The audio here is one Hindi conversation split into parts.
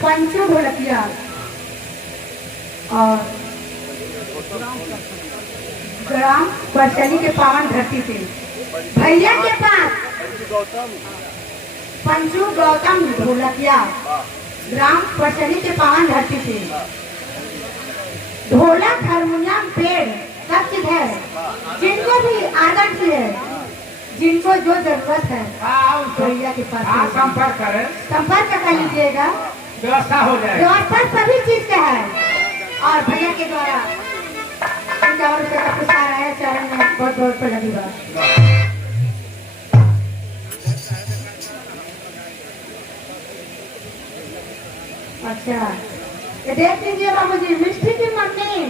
पंचो ढोलकिया और ग्राम परसली के पावन धरती पे भैया के पास पंचू गौतम ढोलकिया ग्राम परसली के पावन धरती पे ढोलक हारमोनियम पेड़ सब चीज है। जिनको भी आदत की है, जिनको जो जरूरत है भैया के पास संपर्क करें, संपर्क कर लीजिएगा, व्यवस्था हो जाए। व्यवस्था सभी चीज का है। और भैया के द्वारा 50 रुपये का पुरस्कार आया, चरण में बहुत बहुत लगी बात। अच्छा ये देख लीजिए बाबूजी, मिष्टी की मम्मी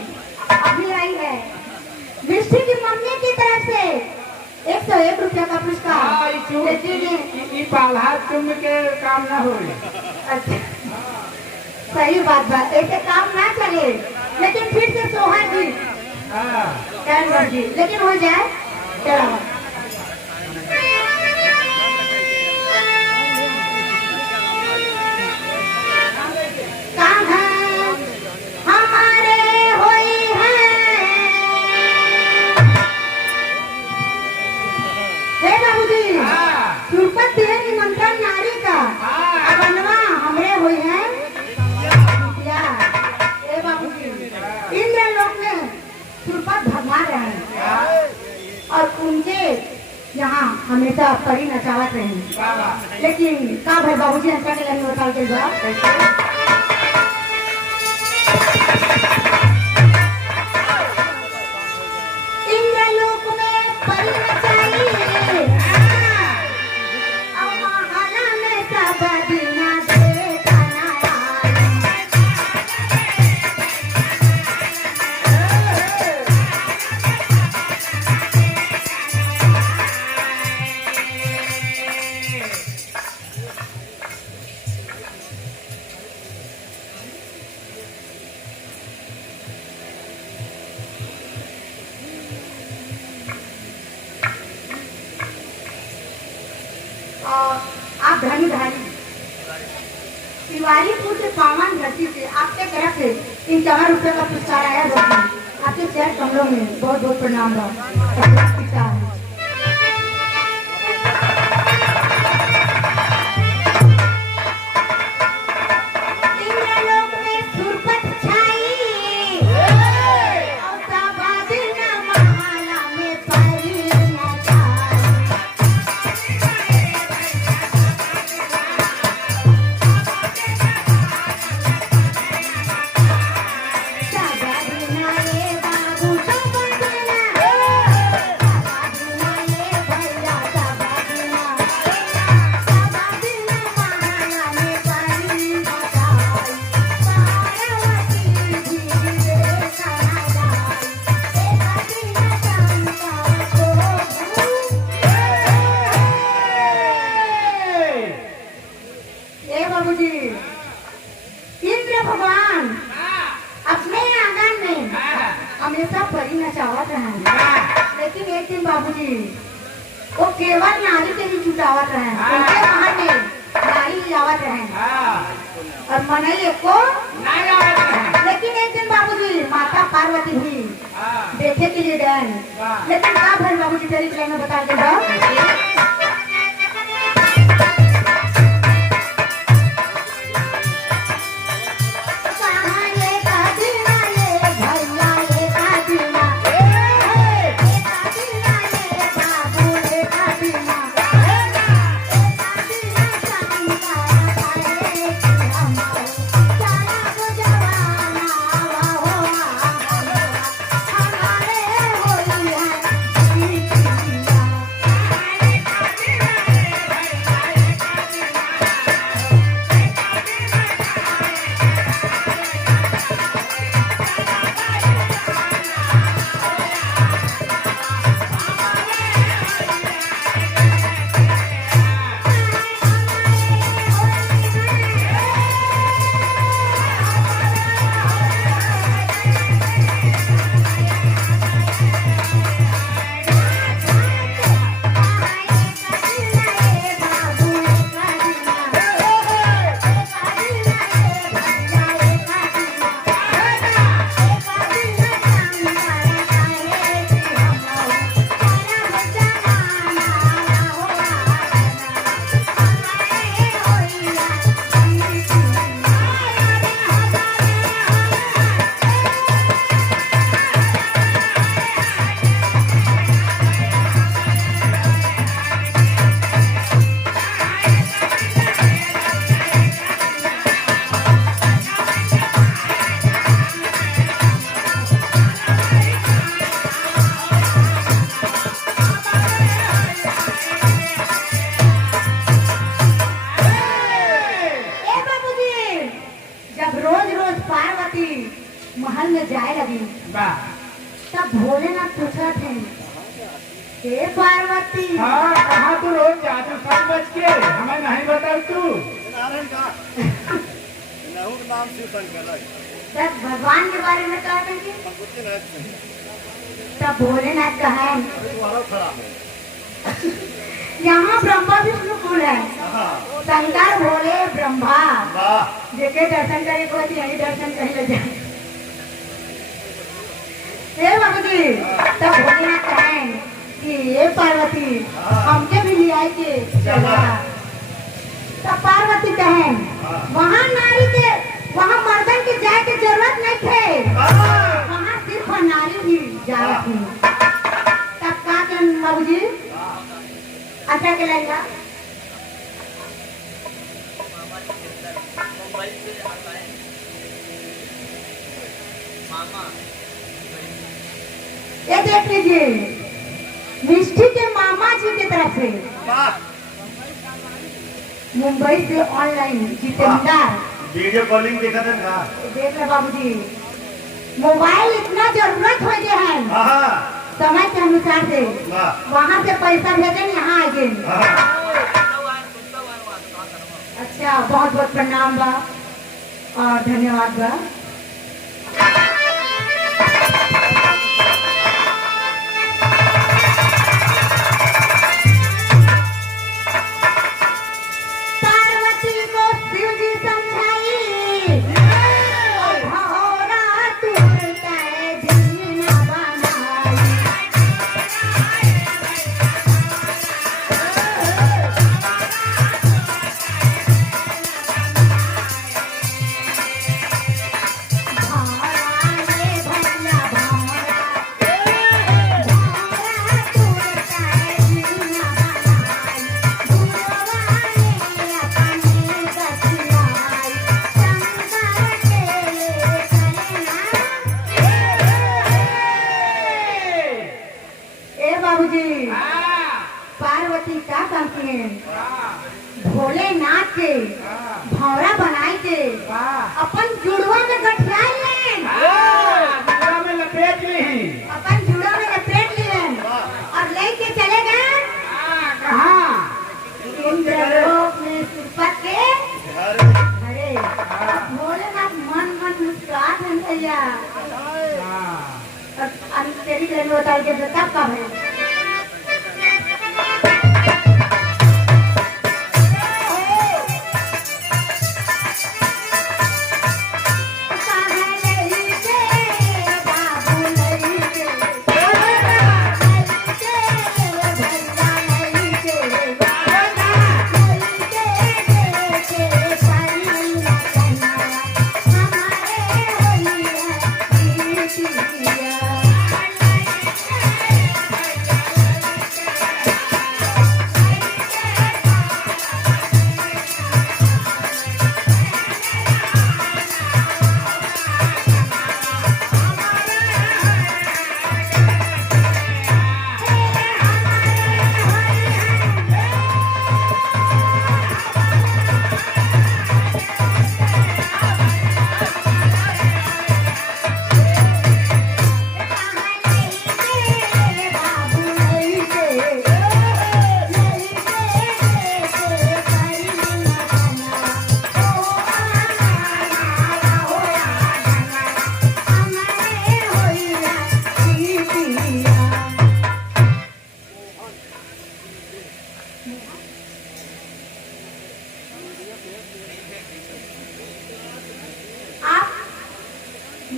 अभी आई है। मिष्टी की मम्मी की तरफ से 101 रुपया का पुरस्कार। लेकिन पाल्हा चुम के काम न हो। अच्छा सही बात बात, ऐसे काम ना चले, लेकिन फिर से सोहर जी जी लेकिन हो जाए। चलो काम है हमारे होई है हे बाबूजी, सुरपत दिए निमंत्रण नारी का बनवा हमरे हुई है। ए बाबूजी, इंद्र लोक में सुरपत भगवान रहे और उनके यहाँ हमेशा परी नचावत रहे। लेकिन का भाई बाबूजी नचा के लगे बता के बात आप धनी धारी शिवालीपुर के पावन धरती से आपके तरफ से 51 रुपये का पुरस्कार आया। आपके शहर कमरों में बहुत बहुत प्रणाम है। इंद्र भगवान अपने आंगन में हमेशा परी नचावत रहे। लेकिन एक दिन बाबूजी वो केवल नारी के ही जुटावत रहे, उनके महल में नारी आवत रहे और मनई को नहीं आवत रहे। लेकिन एक दिन बाबूजी माता पार्वती हुई देखे के लिए गए। लेकिन का भर बाबूजी तेरी के में बता देगा। रोज रोज पार्वती महल में जाए लगी। वाह। तब भोलेनाथ पूछा थे, हे पार्वती। हाँ, कहाँ तू रोज जाते 7 बज के, हमें नहीं बताओ तू। नाम शिव शंकर है। तब भगवान के बारे में कहा था कि तब भोलेनाथ कहा यहाँ ब्रह्मा विष्णु कुल है, शंकर भोले ब्रह्मा जेके दर्शन करे को यही दर्शन कर ले जाए। हे बाबूजी, तब भोलेनाथ कहे कि ये पार्वती हमके भी ले आए के चला। तब पार्वती कहे वहाँ नारी के वहाँ मर्दन के जाए के जरूरत नहीं थे, वहाँ सिर्फ नारी ही जा रही। तब कहा कि बाबूजी अच्छा के लगेगा। ये देख लीजिए मिष्टी के मामा जी की तरफ से मुंबई से ऑनलाइन जितेंद्र वीडियो कॉलिंग देखा था ना। देख ले बाबूजी, मोबाइल इतना जरूरत हो गया है समय के अनुसार से, वहाँ से पैसा भेजन यहाँ आ गए। अच्छा, बहुत बहुत प्रणाम बा और धन्यवाद बा। पार्वती को शिव जी समझाई भौरा तुरते जीना बनाई। बाबूजी पार्वती क्या कहती है भोलेनाथ के भौरा बनाई के अपन जुड़वा में गठिया में लपेट ली। अपन जुड़वा में लपेट लिए और लेके चले गए कहाँ? इंद्रलोक में सुरपत के। अरे भोलेनाथ मन मन मुस्कुरात है भैया। और तेरी गली बताई के तब का भैया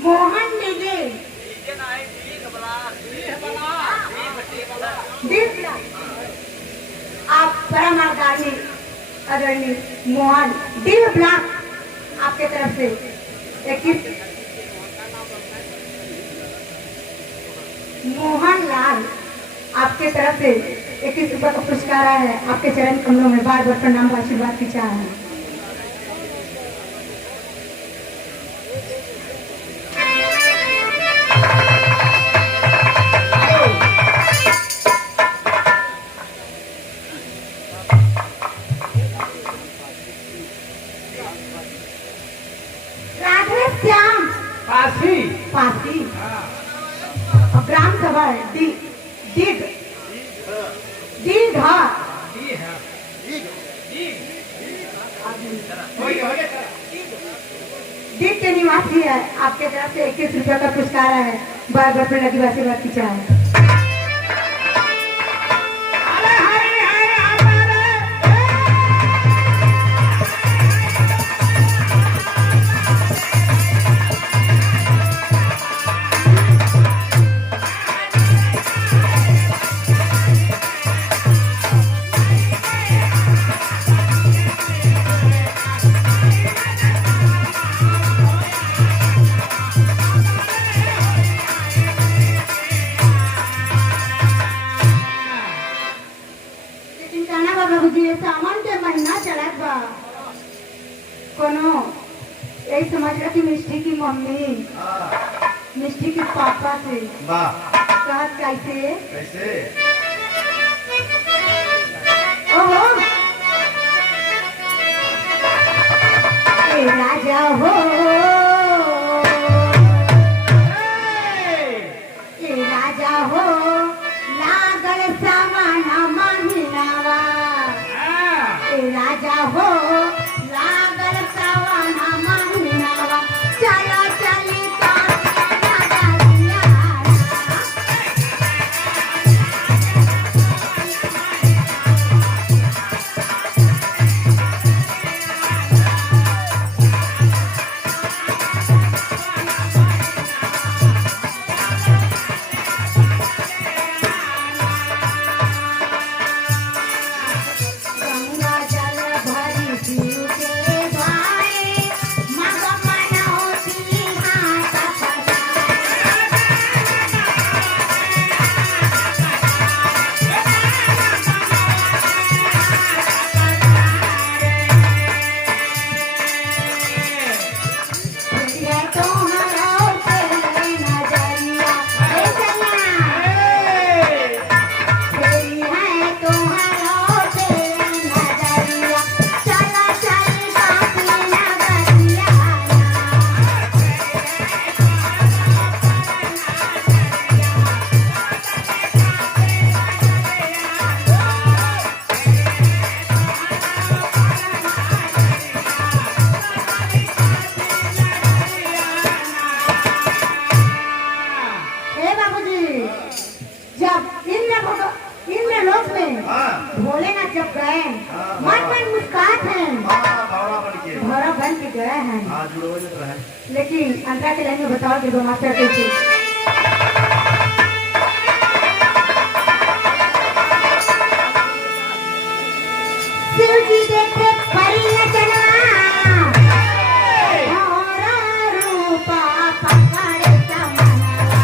मोहन लीजिए आप परम आदरणीय आदरणीय मोहन दिल ब्लॉक आपके तरफ से 21 मोहन लाल आपके तरफ से 21 रुपये का पुरस्कार आया है। आपके चरण कमलों में बार बार प्रणाम आशीर्वाद की चाह है। राधे पासी पासी। हाँ और ग्राम सभा है दीघ दीघा। ये है ये दीघ के निवासी है। आपके तरफ से 21 रुपया का पुरस्कार है। बार बार पर लगी बात की चाह। अरे हाय हाय हमारे लेकिन कहना बा बाबूजी ये सामान के महीना चलत बा। कोनो यही समझ लो कि मिष्टी की मम्मी मिष्टी के पापा से वाह कहत कैसे कैसे ओहो ए राजा हो ए राजा हो लागल सामाना महीनावा। ए राजा हो लागल सामाना महीनावा। चलो चली गंगा जल भरी शिव के भाई मग मनौती हाथ पधारे तुम्हारा पे नजरिया ए तेरी है तुम्हारा पे नजरिया। चला चल काफी नगरिया। हे बाबूजी जब इंद्र लोक में हाँ भोलेनाथ जब गए हाँ, मन मन मुस्कात हैं भावना बन के भौरा बन के गए हैं। हाँ जुड़ो तो है लेकिन अंतरा के लाइन में बताओ कि दो मास्टर कैसे शिव जी देखे परी नचनवा। भौरा रूपा पकड़े समनवा।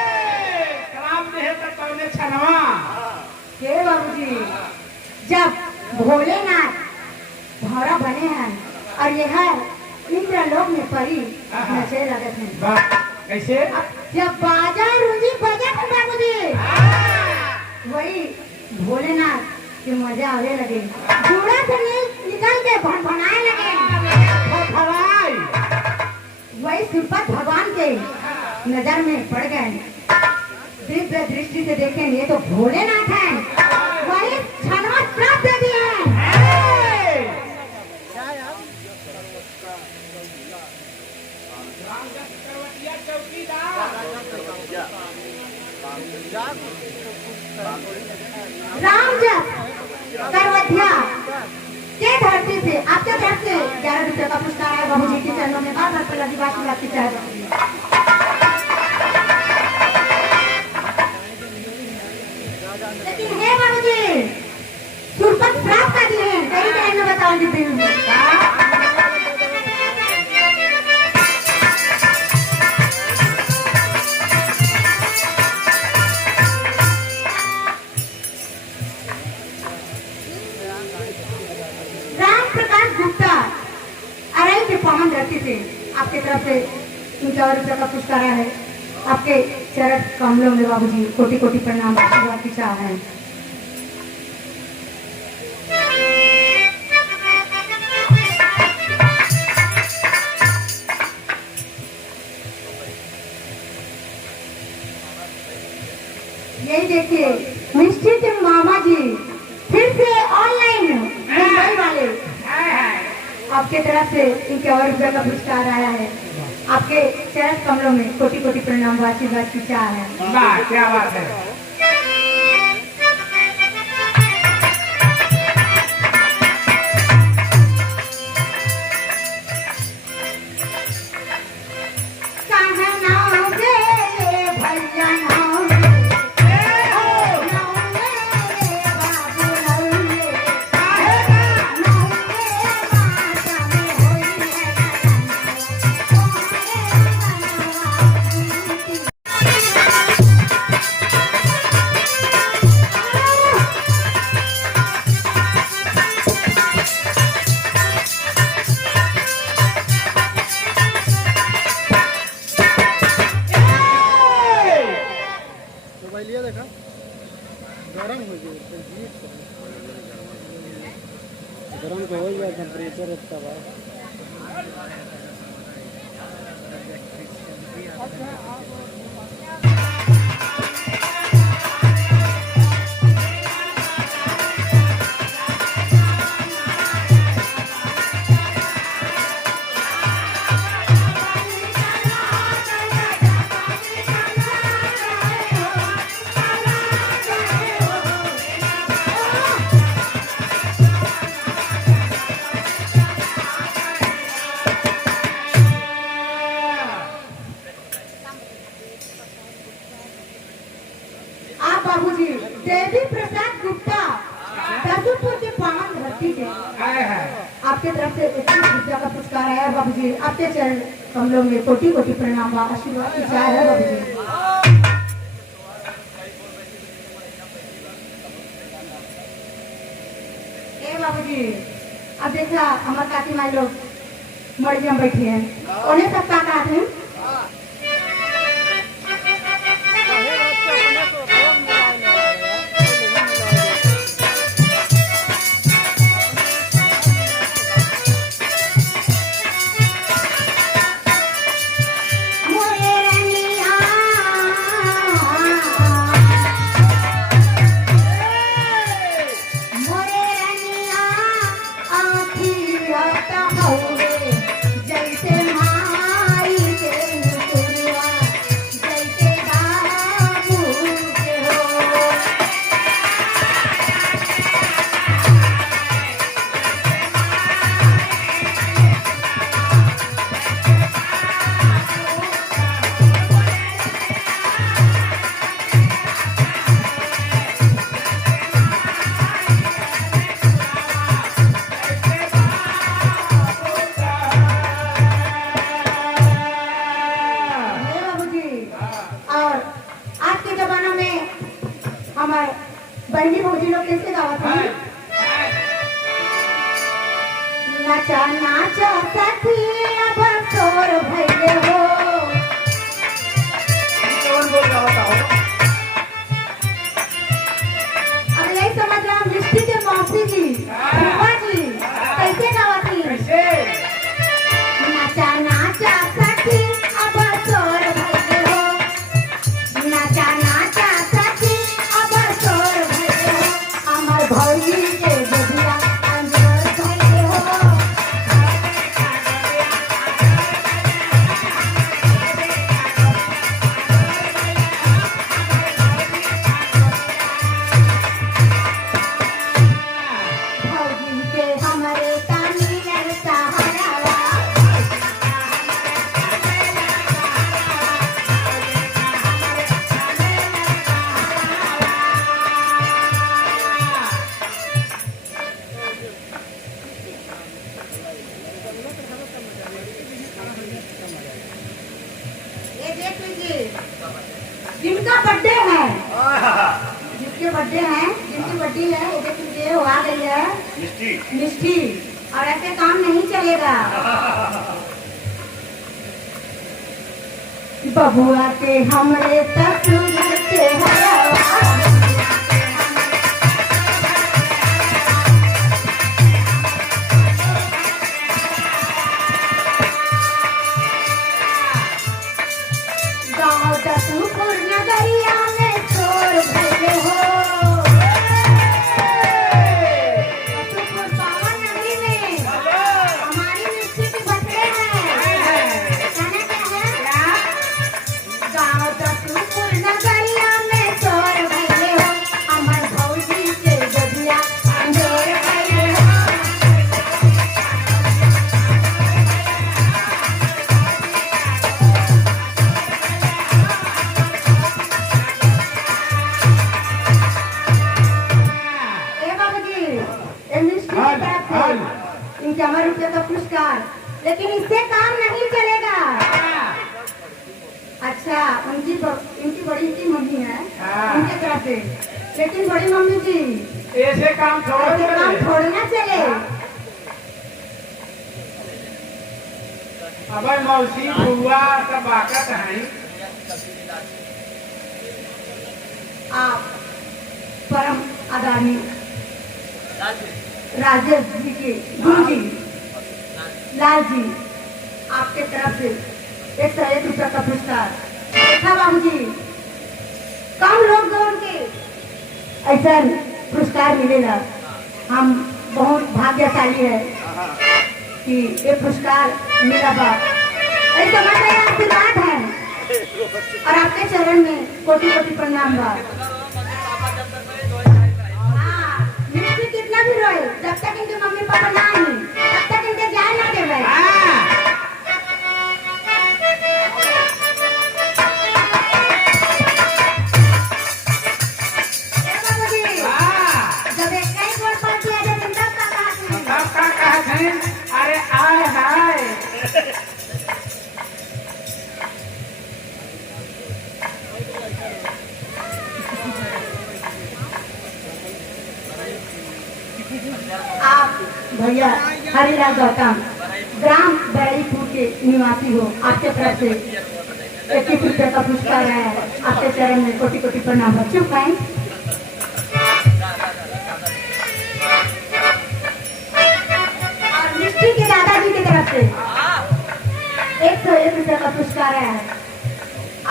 कलाम दे है तो कौने छनवा जब भोलेनाथ भौरा बने हैं और यह इंद्रलोक में परी नचे लगे थे। वाह कैसे जब बाजा रूंजी बजा थे बाबूजी वही भोलेनाथ के मजा आने लगे। जूड़ा से निकल के भनभनाए लगे। भवाई वही श्रीपद भगवान के नजर में पड़ गए। दिव्य दृष्टि से देखें ये तो भोलेनाथ हैं। वही छनवा श्राप दे दिए हैं। राम जब करवतिया के धरती से आपके तरफ से 11 रुपये का पुरस्कार है। बाबूजी के चरणों में बार बार पर लगी बात की चाह। लेकिन हे बाबूजी सुरपत प्राप्त कर दिए हैं। कहीं कहीं में बताओ जी पावन धरती से आपकी तरफ से 50 रुपये का पुरस्कार है। आपके चरण कमलों में बाबूजी कोटि कोटि प्रणाम, आशीर्वाद की चाह है। यही देखिए निश्चित मामा जी फिर से ऑनलाइन मुंबई वाले आपके तरफ से 51 रुपये का पुरस्कार आया है। आपके चरण कमलों में कोटि कोटि प्रणाम, आशीर्वाद की चाह है। वाह, क्या बात है। देखा गरम हो गया, गरम तो हो गया, टेम्परेचर इतना बा। बाबूजी देवी प्रसाद गुप्ता दसुपुर के पावन धरती के आपके तरफ से 21 रुपया का पुरस्कार आया है। बाबूजी आपके चरण कमलों में कोटि कोटि प्रणाम, आशीर्वाद की चाह है। बाबूजी बाबूजी अब देखा हमारे काकी माई लोग मर्जी में बैठी है, उन्हें सब का कहा थे हमारे बंडी भौजी लोग कैसे गावत हैं? नाचा नाचा सखी अब तोर भइले हो। कौन बोल रहा होता हो? अब यही समझ रहा हूँ दृष्टि के मौसी जी, रूपा जी कैसे गावत हैं? नाचा नाचा सखी अब तोर भइले हो। नाचा नाचा सखी अब तोर भइले हो। अमर भौजी के जदिया अंजोर भइले हो। भौजी के हमरे तानीर सहारा ये देख लीजिए जिनका बर्थडे है, जिसके बर्थडे है, जिनकी बर्थडे है, ये देख लीजिए वो आ गई है मिष्टी मिष्टी। और ऐसे काम नहीं चलेगा। बबुआ के हमरे ससुर के हरवा गाँव दसुपुर नगरिया में चोर भले हो दसुपुर पावन नगरी में हमारी मिट्टी के बछड़े हैं कहना क्या है गाँव दसुपुर नगरिया में चोर भले हो अमर भौजी के गदिया अंजोर भले हो ए बाबूजी ये मिस्त्री की तरफ से इनके हमारे रुपये का पुरस्कार लेकिन इससे काम नहीं चलेगा अच्छा इनकी बड़ी की मम्मी है उनके तरफ से लेकिन बड़ी मम्मी जी ऐसे काम ऐसे काम छोड़ थोड़ी ना चले अब मौसी बुआ सब बाकत हैं आप परम आदरणीय राजेश जी के गुरु जी लाल जी आपके तरफ से 101 रुपया का पुरस्कार देखा बाबू जी कम लोग दौड़ के ऐसा पुरस्कार मिलेगा हम बहुत भाग्यशाली है कि ये पुरस्कार मेरा बाप ऐसा मेरा आशीर्वाद है और आपके चरण में कोटि कोटि प्रणाम बा हाँ, मिस्त्री कितना भी रोए जब तक इनके मम्मी पापा ना आई तब तक इनके जाए ना देवे ए बाबूजी, जब एक कई गोड़ पर किया जाए तब का कहा नहीं सब का कहत हैं अरे आए हाय आप भैया हरिलाल गौतम ग्राम बैरीपुर के निवासी हो आपके तरफ से 21 रुपये का पुरस्कार है आपके चरण में कोटि कोटि प्रणाम है चुप हैं और मिस्त्री के दादाजी की तरफ से 101 रुपये का पुरस्कार है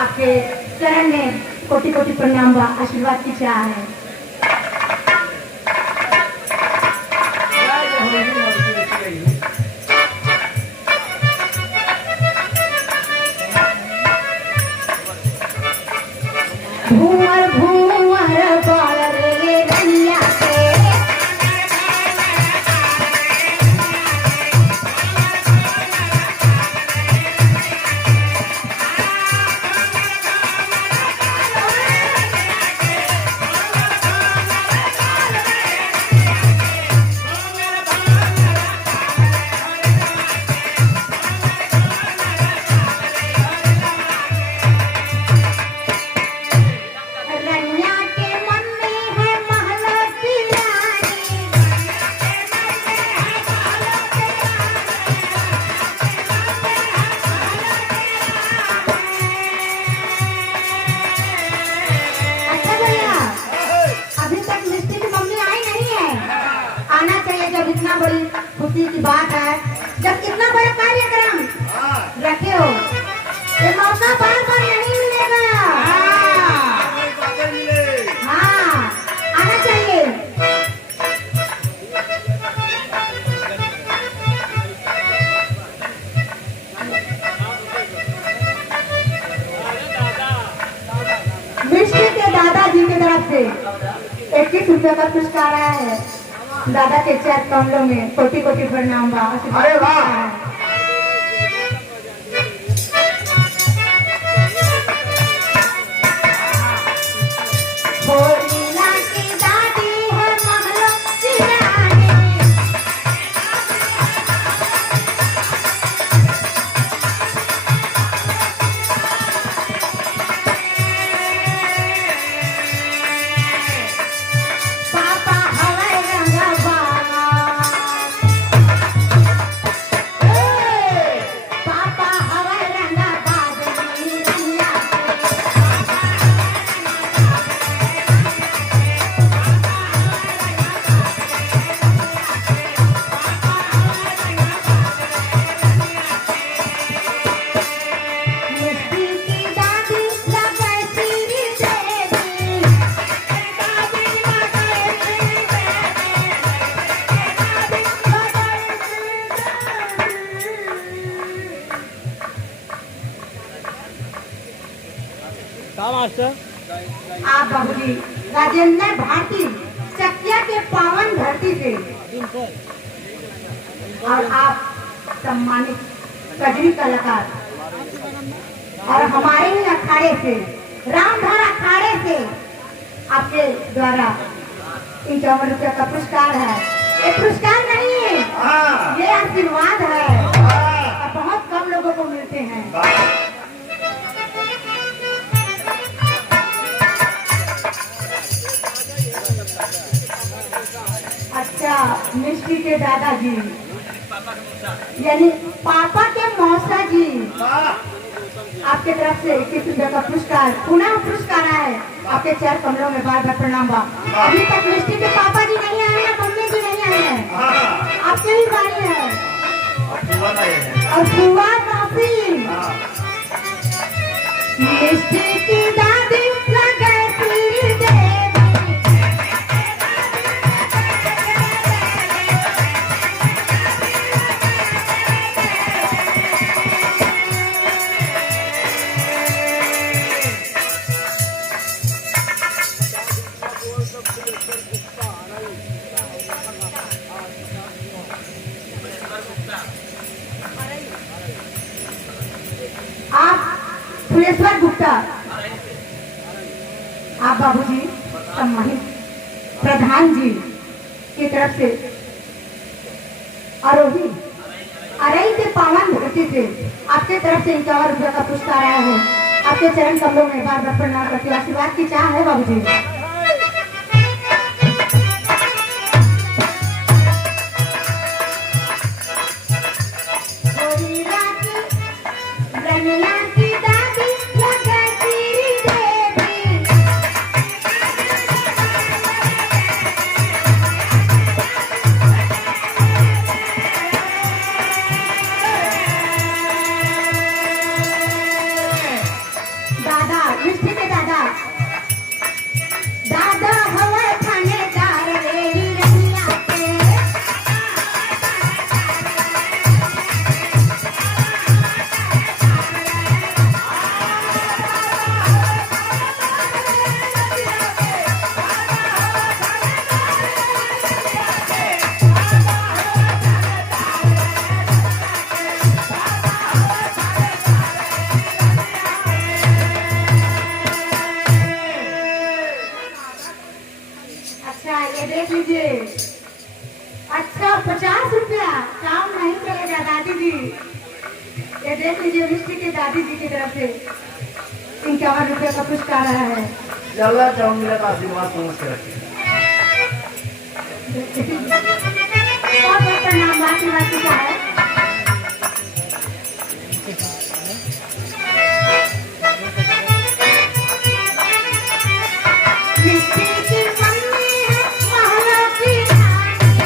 आपके चरण में कोटि कोटि प्रणाम व आशीर्वाद की चाह है भूवर भूवर बाल रे रैया के रैया के मम्मी है महलों की रानी अच्छा भैया अभी तक मिस्त्री की मम्मी आई नहीं है आना चाहिए जब इतना बड़ी खुशी की बात है जब इतना बड़ा कार्यक्रम रखे हो ये मौका बार बार नहीं मिलेगा हाँ आना चाहिए मिस्त्री के दादाजी की तरफ से 21 रुपये का पुरस्कार आया है दादा के चैत कमलों में कोटि कोटि प्रणाम बा अरे वाह। भोलीला की दादी है महलों की रानी पापा हवाई रंग बाला मास्टर आप बाबूजी राजेंद्र भारती चकिया के पावन धरती से और आप सम्मानित कजरी कलाकार और हमारे ही अखाड़े से रामधार अखाड़े से आपके द्वारा 51 रुपये का पुरस्कार है। ये पुरस्कार नहीं है, हाँ ये आशीर्वाद है हाँ और बहुत कम लोगों को मिलते हैं। अच्छा, मिष्टी के दादाजी यानी पापा के मौसा जी आपके तरफ से 21 रुपये का पुरस्कार पुनः पुरस्कार है। आपके चार कमरों में बार बार प्रणाम बा। अभी तक मिष्टी के पापा जी नहीं आए हैं, मम्मी जी नहीं आए हैं, हाँ आपके ही बारी है। और बुआ नहीं है। और बुआ काफी हाँ मिष्टी की दादी लगती देवी आप फुलेश्वर गुप्ता आप बाबूजी सम्मानित प्रधान जी की तरफ से आरोही अरई से पावन धरती से आपके तरफ से 51 रुपये का पुरस्कार आया है। आपके चरण कमलों में बार बार प्रणाम करती हूँ। आशीर्वाद की चाह है बाबूजी। दादा मिष्टी के दादा दादा हवा थानेदार रे रहिया के अच्छा ये देख लीजिए। अच्छा 50 रुपया काम नहीं करेगा दादी जी। ये देख लीजिए मिष्टी के दादी जी की तरफ से 51 रुपये का पुरस्कार आया है। चला जाऊंगा तो आशीर्वाद समझ के रखिए। बहुत बहुत प्रणाम। आशीर्वाद की चाह है। मिष्टी की मम्मी है महलों की रानी।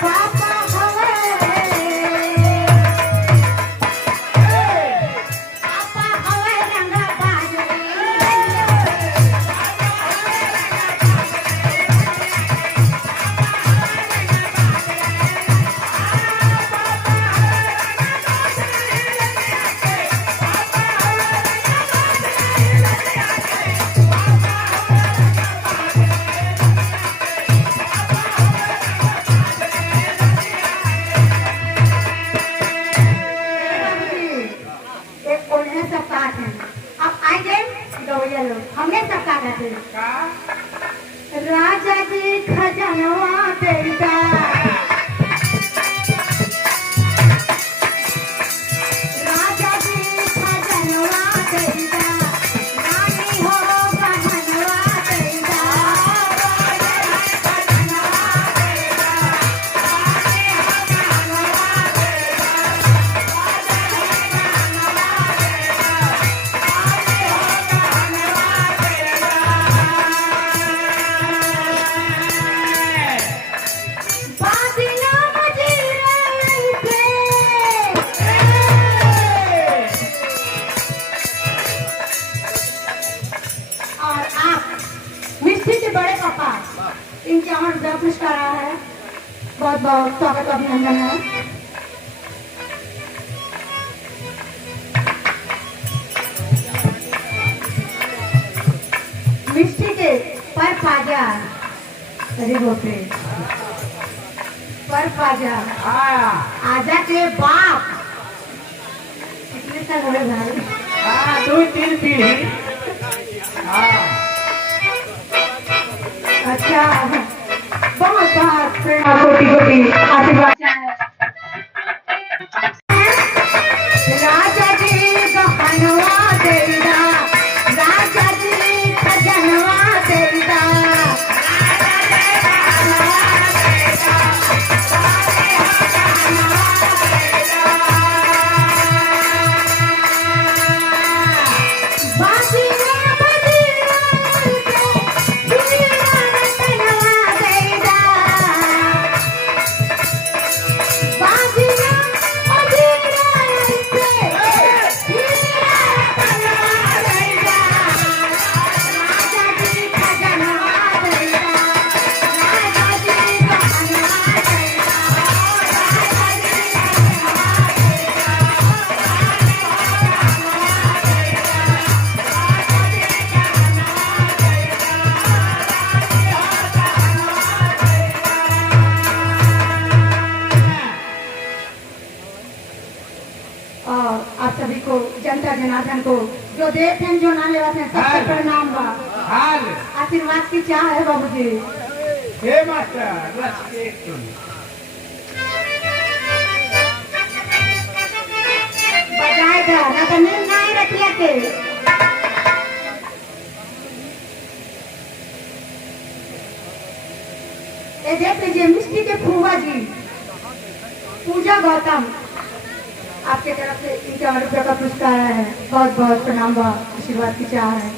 पापा हवे पापा हवे रंगा बाजरी एक कोने सब काट है। अब आएंगे गवैया लोग हमने सब काट है। राजा जी खजनवा तेरा राजा जी खजनवा तेरा रानी हो बहनवा तेरा बहुत बहुत स्वागत और अभिनंदन है। मिष्टी के पर पाजा, अरे बोपे पर पाजा हाँ आजा के बाप कितने साल हो गए भाई? हाँ 2-3 पीढ़ी। हाँ अच्छा बहुत बहुत कोटि कोटि आशीर्वाद राजा जी गहनवा देदा, राजा जी खजनवा देदा, बाजीरा बजीरा हीरा रतनवा देदा, बाजीरा बजीरा हीरा रतनवा देदा, राजा जी खजनवा देदा, राजा जी गहनवा देदा, और आप सभी को जनता जनार्दन को जो देख हैं जो ना लेवा थे सबको प्रणाम बा। हाल आशीर्वाद की चाह है बाबूजी। हे मास्टर बस एक सुन। बजाएगा ना तो नींद नहीं रखिए के। ये देख लीजिए मिष्टी के फूफा जी पूजा गौतम आपके तरफ से 51 रुपये का पुरस्कार आया है। बहुत बहुत प्रणाम बा, आशीर्वाद की चाह है।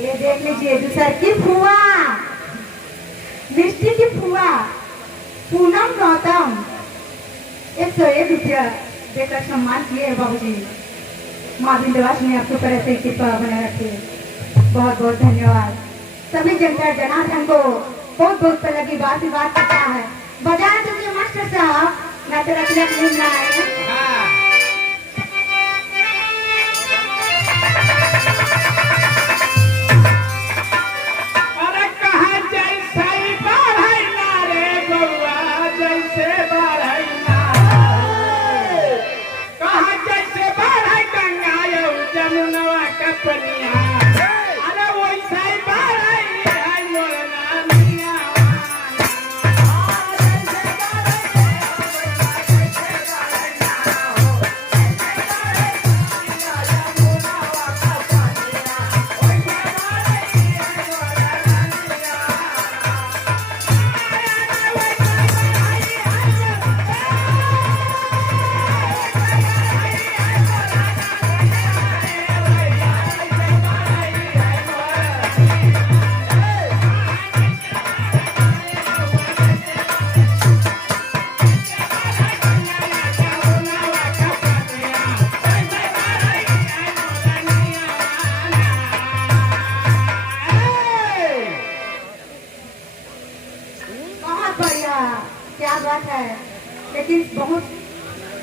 ये देख लीजिए दूसरा की फुआ मिष्टी की फुआ पूनम गौतम 101 रुपया देकर सम्मान किए हैं बाबूजी। माँ विंध्यवासिनी आपके ऊपर ऐसे कृपा बनाए रखे। बहुत बहुत धन्यवाद। सभी जनता जनार्दन को बहुत बहुत पहले की बात ही बात करता है। बजा दीजिए मास्टर साहब, मैं तो रखने नींद ना आए। हाँ अरे कहाँ जैसे बढ़ई ना रे बउआ, जैसे बढ़ई ना, कहाँ जैसे बढ़ई गंगा यौ जमुनवा का पनिया, अरे वैसे ही बढ़ई है मोर नानिया। बहुत बढ़िया, क्या बात है। लेकिन बहुत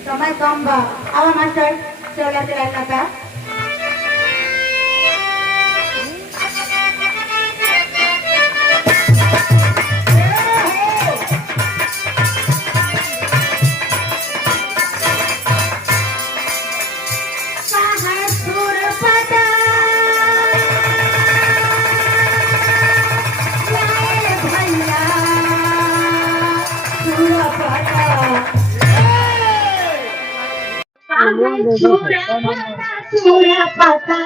समय कम बा। आवा मास्टर चला चला का सूर्य पता